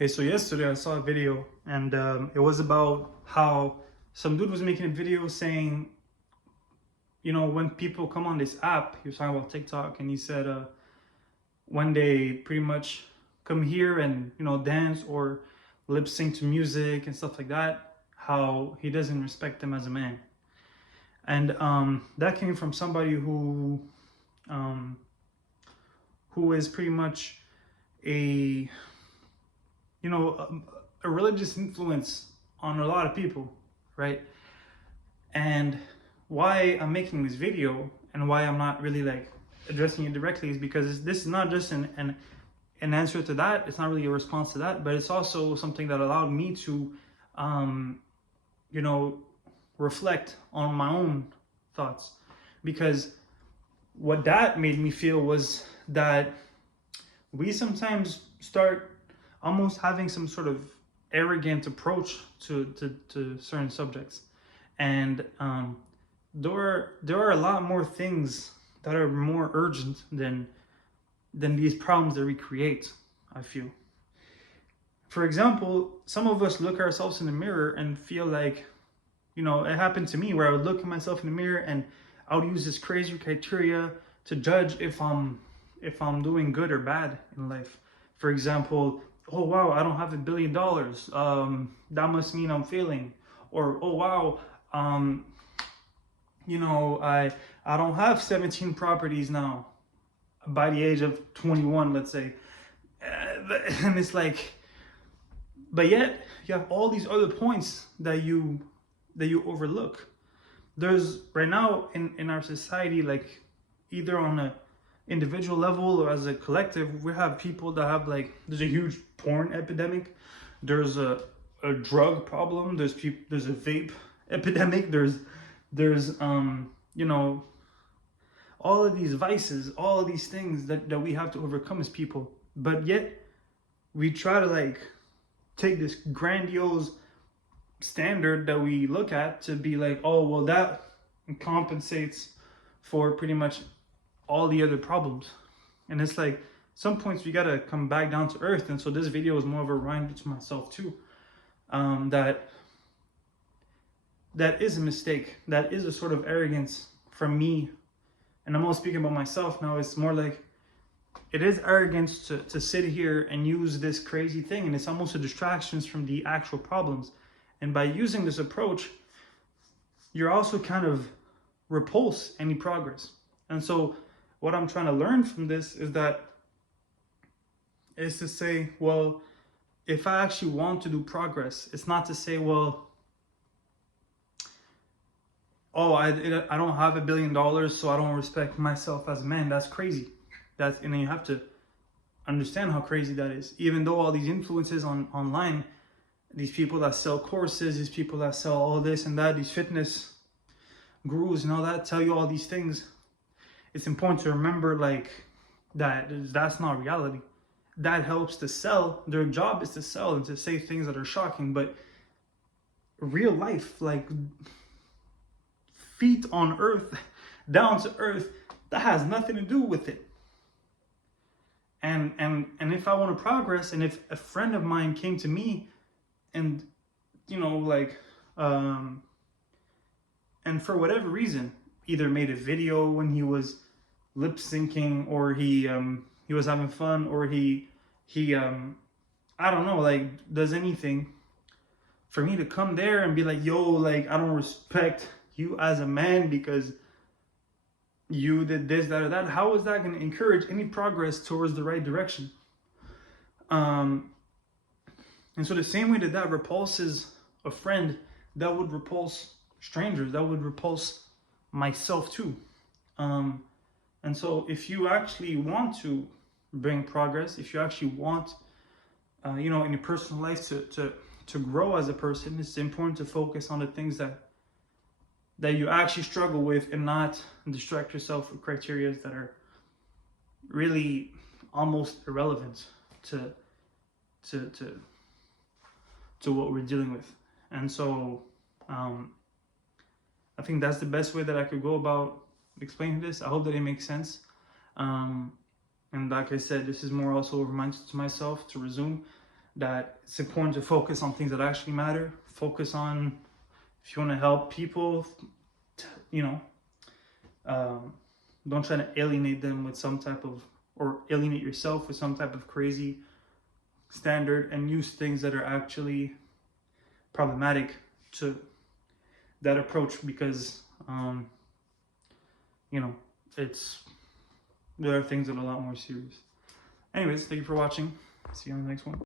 Hey, so yesterday I saw a video and it was about how some dude was making a video saying, when people come on this app, he was talking about TikTok, and he said when they pretty much come here and, dance or lip sync to music and stuff like that, how he doesn't respect them as a man. And that came from somebody um, who is pretty much a a religious influence on a lot of people, right? And why I'm making this video and why I'm not really like addressing it directly is because this is not just an answer to that. It's not really a response to that, but it's also something that allowed me to, you know, reflect on my own thoughts. Because what that made me feel was that we sometimes start almost having some sort of arrogant approach to certain subjects, and there are a lot more things that are more urgent than these problems that we create, I feel. For example, some of us look ourselves in the mirror and feel like, it happened to me where I would look at myself in the mirror and I would use this crazy criteria to judge if I'm doing good or bad in life. For example, oh wow, I don't have $1 billion. That must mean I'm failing. Or oh wow, I don't have 17 properties now by the age of 21, let's say. And it's like, but yet you have all these other points that you overlook. There's right now in our society, like either on a individual level or as a collective, we have people that have like, there's a huge porn epidemic, there's a drug problem, there's a vape epidemic, there's all of these vices, all of these things that we have to overcome as people. But yet we try to like take this grandiose standard that we look at to be like, oh well, that compensates for pretty much all the other problems. And it's like, some points we gotta come back down to earth. And so this video is more of a reminder to myself too, that is a mistake, that is a sort of arrogance from me. And I'm not speaking about myself now, it's more like it is arrogance to sit here and use this crazy thing, and it's almost a distraction from the actual problems. And by using this approach, you're also kind of repulse any progress. And so what I'm trying to learn from this is to say, well, if I actually want to do progress, it's not to say, well, oh, I don't have $1 billion, so I don't respect myself as a man. That's crazy. And then you have to understand how crazy that is. Even though all these influences online, these people that sell courses, these people that sell all this and that, these fitness gurus and all that tell you all these things, it's important to remember like that's not reality. That helps to sell. Their job is to sell and to say things that are shocking, but real life, like feet on earth, down to earth, that has nothing to do with it. And if I want to progress, and if a friend of mine came to me and and for whatever reason either made a video when he was lip syncing, or he was having fun, or he I don't know, like does anything, for me to come there and be like, yo, like I don't respect you as a man because you did this, that, or that, how is that going to encourage any progress towards the right direction? And so the same way that repulses a friend, that would repulse strangers, that would repulse myself too. And so if you actually want to bring progress, if you actually want, in your personal life to grow as a person, it's important to focus on the things that you actually struggle with, and not distract yourself with criteria that are really almost irrelevant to what we're dealing with. And so I think that's the best way that I could go about explaining this. I hope that it makes sense. And like I said, this is more also a reminder to myself to resume that it's important to focus on things that actually matter. Focus on, if you want to help people, you know, don't try to alienate them with some type of, or alienate yourself with some type of crazy standard, and use things that are actually problematic to that approach, because you know, there are things that are a lot more serious. Anyways, thank you for watching. See you on the next one.